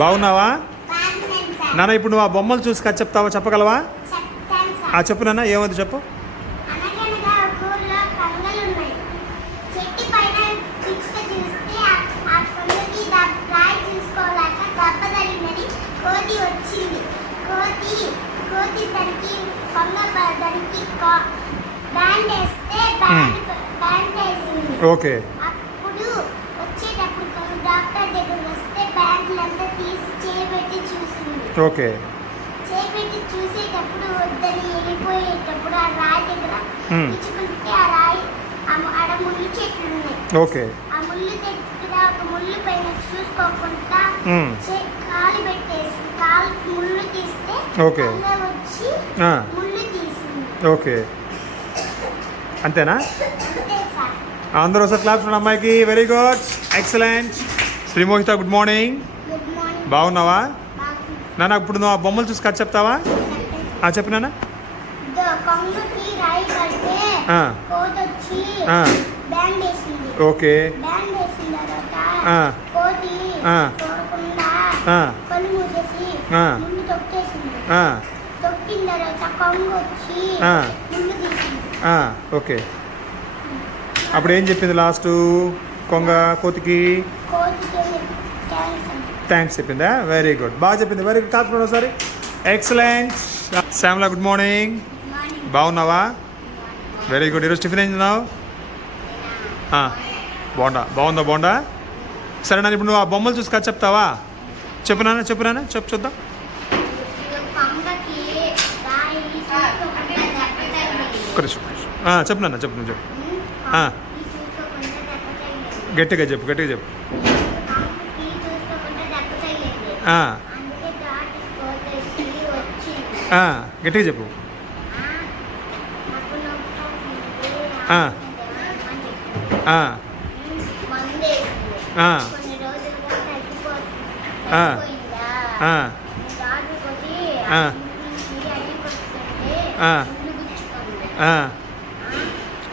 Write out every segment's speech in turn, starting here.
బాగున్నావా నాన్న? ఇప్పుడు నువ్వు ఆ బొమ్మలు చూసి కథ చెప్తావా, చెప్పగలవా? చెప్పు నాన్న, ఏమవుతుంది చెప్పు. ఓకే అప్పుడు వచ్చేటప్పుడు డాక్టర్ దగ్గర వస్తే బ్యాండ్లంతా తీసి చేపెట్టి చూసింది. ఓకే చేపెట్టి చూసేటప్పుడు వద్దని వెళ్ళిపోయేటప్పుడు ఆ రాయి దగ్గర పిచ్చుకుంటే ఆ రాయి ఆడ ముళ్ళు చెట్లు ఉన్నాయి. ఓకే ఆ ముళ్ళు దగ్గర ఒక ముళ్ళు పైన చూసుకోకుండా కాలు పెట్టేసి కాలు ముళ్ళు తీస్తే ఓకే వచ్చి ముళ్ళు తీసింది. ఓకే అంతేనా? అందరూ ఒకసారి క్లాప్స్ ఉన్న అమ్మాయికి. Very good, excellent. Srimohita good morning. బాగున్నావా నాన్న? ఇప్పుడు నువ్వు ఆ బొమ్మలు చూసి కథ చెప్తావా? చెప్పు నాన్న. ఓకే ఓకే అప్పుడు ఏం చెప్పింది లాస్ట్? కొంగ కోతికి థ్యాంక్స్ చెప్పిందా? వెరీ గుడ్, బాగా చెప్పింది. వెరీ గుడ్, కాకపోతే ఒకసారి. ఎక్సలెంట్. Shyamala good morning. బాగున్నావా? Very good. ఈరోజు టిఫిన్ ఏం తిన్నావు? బోండా. బాగుందా బోండా? సరే నాన్న, ఇప్పుడు నువ్వు ఆ బొమ్మలు చూసి కథ చెప్తావా? చెప్పు నాన్న, చెప్పు నాన్న, చెప్పు చూద్దాం. చెప్పు నాన్న, చెప్పు నువ్వు చెప్పు. గట్టిగా చెప్పు, గట్టిగా చెప్పు. గట్టిగా చెప్పు.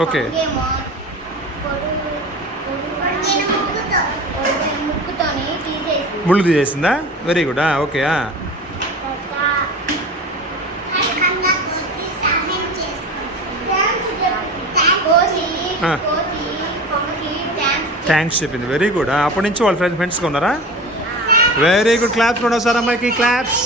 ఓకే ముళ్ళు తీసేసిందా? Very good. ఓకే థ్యాంక్స్ చెప్పింది. Very good. అప్పటి నుంచి వాళ్ళ ఫ్రెండ్స్గా ఉన్నారా? Very good. క్లాప్స్ రెండోసారి అమ్మాయికి క్లాప్స్.